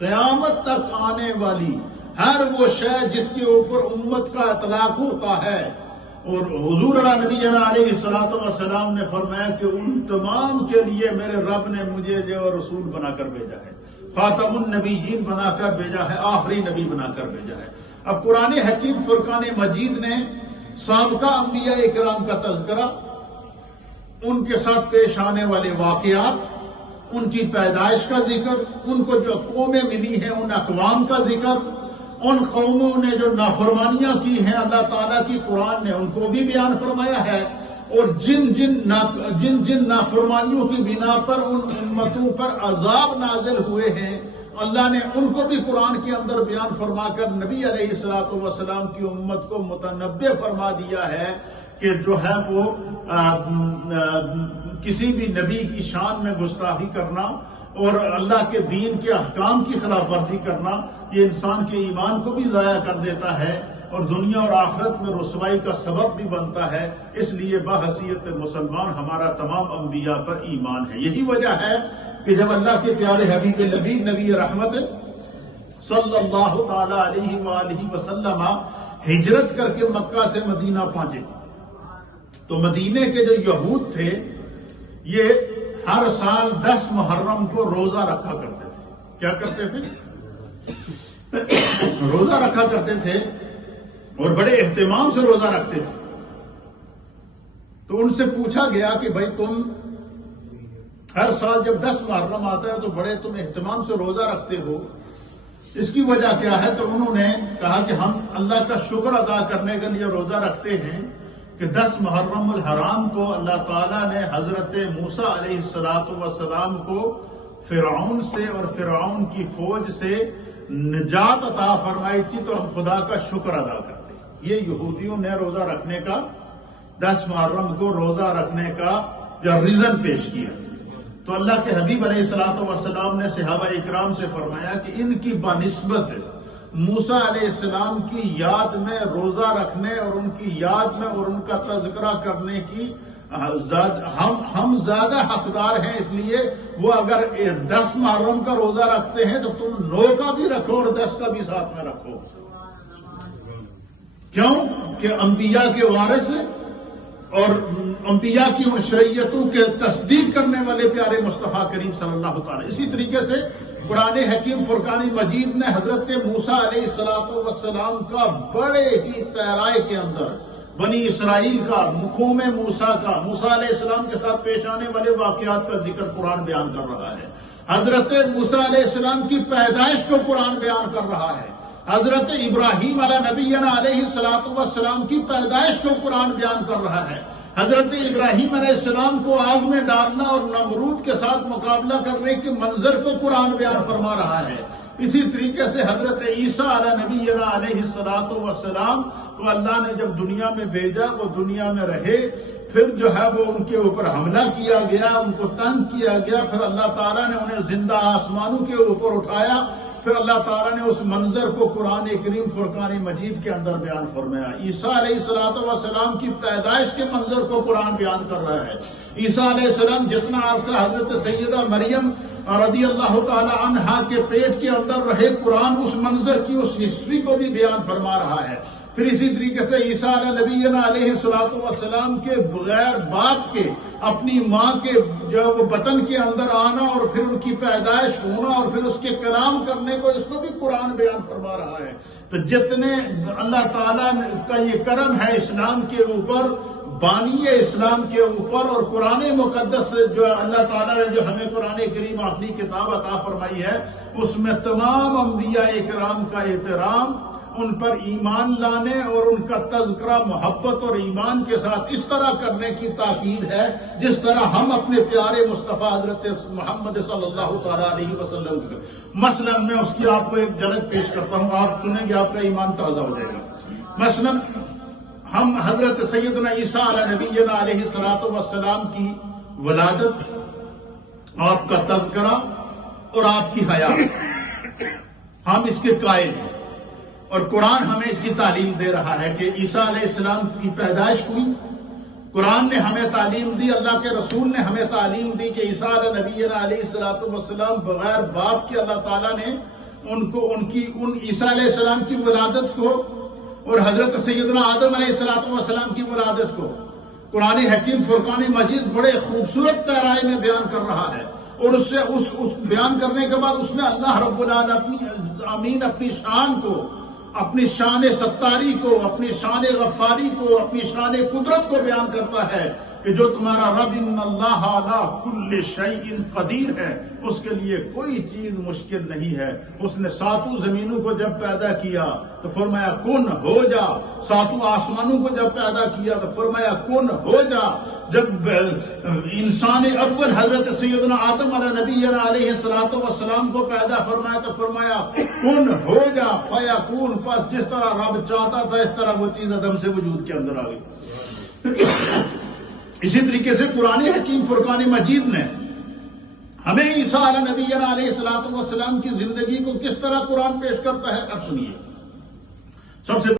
قیامت تک آنے والی ہر وہ شے جس کے اوپر امت کا اطلاق ہوتا ہے. اور حضور نبی علیہ الصلوۃ والسلام نے فرمایا کہ ان تمام کے لیے میرے رب نے مجھے جو رسول بنا کر بھیجا ہے، خاتم النبیین بنا کر بھیجا ہے، آخری نبی بنا کر بھیجا ہے. اب قرآن حکیم فرقان مجید نے سابقہ انبیاء کرام کا تذکرہ، ان کے ساتھ پیش آنے والے واقعات، ان کی پیدائش کا ذکر، ان کو جو قومیں ملی ہیں ان اقوام کا ذکر، ان قوموں نے جو نافرمانیاں کی ہیں اللہ تعالیٰ کی، قرآن نے ان کو بھی بیان فرمایا ہے. اور جن جن نافرمانیوں کی بنا پر ان امتوں پر عذاب نازل ہوئے ہیں اللہ نے ان کو بھی قرآن کے اندر بیان فرما کر نبی علیہ الصلوۃ والسلام کی امت کو متنبع فرما دیا ہے کہ جو ہے وہ کسی بھی نبی کی شان میں گستاخی کرنا اور اللہ کے دین کے احکام کی خلاف ورزی کرنا یہ انسان کے ایمان کو بھی ضائع کر دیتا ہے اور دنیا اور آخرت میں رسوائی کا سبب بھی بنتا ہے. اس لیے بحیثیت مسلمان ہمارا تمام انبیاء پر ایمان ہے. یہی وجہ ہے کہ جب اللہ کے پیارے حبیب لبیب نبی رحمت صلی اللہ تعالی علیہ وآلہ وسلم ہجرت کر کے مکہ سے مدینہ پہنچے تو مدینے کے جو یہود تھے یہ ہر سال 10 محرم کو روزہ رکھا کرتے تھے. کیا کرتے تھے؟ روزہ رکھا کرتے تھے اور بڑے اہتمام سے روزہ رکھتے تھے. تو ان سے پوچھا گیا کہ بھائی تم ہر سال جب 10 محرم آتا ہے تو بڑے تم اہتمام سے روزہ رکھتے ہو، اس کی وجہ کیا ہے؟ تو انہوں نے کہا کہ ہم اللہ کا شکر ادا کرنے کے لیے روزہ رکھتے ہیں کہ 10 محرم الحرام کو اللہ تعالیٰ نے حضرت موسیٰ علیہ السلام کو فرعون سے اور فرعون کی فوج سے نجات عطا فرمائی تھی، تو ہم خدا کا شکر ادا کرتے ہیں. یہ یہودیوں نے روزہ رکھنے کا 10 محرم کو روزہ رکھنے کا جو ریزن پیش کیا. تو اللہ کے حبیب علیہ السلام نے صحابہ اکرام سے فرمایا کہ ان کی بنسبت موسیٰ علیہ السلام کی یاد میں روزہ رکھنے اور ان کی یاد میں اور ان کا تذکرہ کرنے کی ہم زیادہ حقدار ہیں. اس لیے وہ اگر 10 محرم کا روزہ رکھتے ہیں تو تم 9 کا بھی رکھو اور 10 کا بھی ساتھ میں رکھو. کیوں کہ انبیاء کے وارث اور انبیاء کی ان شریعتوں کے تصدیق کرنے والے پیارے مصطفیٰ کریم صلی اللہ تعالی. اسی طریقے سے قرآن حکیم فرقان مجید نے حضرت موسیٰ علیہ السلام کا بڑے ہی پیرائے کے اندر بنی اسرائیل کا، قوم موسیٰ کا، موسیٰ علیہ السلام کے ساتھ پیش آنے والے واقعات کا ذکر قرآن بیان کر رہا ہے. حضرت موسیٰ علیہ السلام کی پیدائش کو قرآن بیان کر رہا ہے. حضرت ابراہیم علیہ نبینا علیہ السلام کی پیدائش کو قرآن بیان کر رہا ہے. حضرت ابراہیم علیہ السلام کو آگ میں ڈالنا اور نمرود کے ساتھ مقابلہ کرنے کے منظر کو قرآن بیان فرما رہا ہے. اسی طریقے سے حضرت عیسیٰ علیہ نبینا علیہ السلام کو اللہ نے جب دنیا میں بھیجا وہ دنیا میں رہے، پھر جو ہے وہ ان کے اوپر حملہ کیا گیا، ان کو تنگ کیا گیا، پھر اللہ تعالیٰ نے انہیں زندہ آسمانوں کے اوپر اٹھایا، پھر اللہ تعالیٰ نے اس منظر کو قرآن کریم فرقان مجید کے اندر بیان فرمایا. عیسیٰ علیہ السلام کی پیدائش کے منظر کو قرآن بیان کر رہا ہے. عیسیٰ علیہ السلام جتنا عرصہ حضرت سیدہ مریم رضی اللہ تعالی عنہا کے پیٹ کے اندر رہے، قرآن اس منظر کی اس ہسٹری کو بھی بیان فرما رہا ہے. پھر اسی طریقے سے عیسیٰ علیہ نبینا علیہ السلام کے بغیر باپ کے اپنی ماں کے جو وہ بطن کے اندر آنا اور پھر ان کی پیدائش ہونا اور پھر اس کے کلام کرنے کو، اس کو بھی قرآن بیان فرما رہا ہے. تو جتنے اللہ تعالیٰ کا یہ کرم ہے اسلام کے اوپر، بانی اسلام کے اوپر، اور قرآن مقدس جو اللہ تعالیٰ نے جو ہمیں قرآن کریم اپنی کتاب عطا فرمائی ہے، اس میں تمام انبیاء کرام کا احترام، ان پر ایمان لانے اور ان کا تذکرہ محبت اور ایمان کے ساتھ اس طرح کرنے کی تاکید ہے جس طرح ہم اپنے پیارے مصطفیٰ حضرت محمد صلی اللہ تعالی علیہ وسلم کے. مثلا میں اس کی آپ کو ایک جھلک پیش کرتا ہوں، آپ سنیں گے آپ کا ایمان تازہ ہو جائے گا. مثلا ہم حضرت سیدنا عیسیٰ علیہ نبینا علیہ السلام کی ولادت، آپ کا تذکرہ اور آپ کی حیات ہم اس کے قائل ہیں، اور قرآن ہمیں اس کی تعلیم دے رہا ہے کہ عیسیٰ علیہ السلام کی پیدائش ہوئی. قرآن نے ہمیں تعلیم دی، اللہ کے رسول نے ہمیں تعلیم دی کہ عیسیٰ علیہ نبینا علیہ السلام بغیر باپ کے اللہ تعالیٰ نے ان عیسیٰ علیہ السلام کی ولادت کو اور حضرت سیدنا آدم علیہ السلام کی ولادت کو قرآن حکیم فرقان مجید بڑے خوبصورت پیرائے میں بیان کر رہا ہے، اور اس بیان کرنے کے بعد اس میں اللہ رب العالمین اپنی شان کو، اپنی شان ستاری کو، اپنی شان غفاری کو، اپنی شان قدرت کو بیان کرتا ہے کہ جو تمہارا رب ان اللہ علی کل شیء قدیر ہے، اس کے لیے کوئی چیز مشکل نہیں ہے۔ اس نے ساتوں زمینوں کو جب پیدا کیا تو فرمایا کن ہو جا، ساتوں آسمانوں کو جب پیدا کیا تو فرمایا کن ہو جا، جب انسان اول حضرت سیدنا آدم علیہ السلام کو پیدا فرمایا تو فرمایا کن ہو جا فیکون، پس جس طرح رب چاہتا تھا اس طرح وہ چیز عدم سے وجود کے اندر آ گئی۔ اسی طریقے سے قرآن حکیم فرقان مجید نے ہمیں عیسیٰ علیہ السلام کی زندگی کو کس طرح قرآن پیش کرتا ہے، اب سنیے۔ سب سے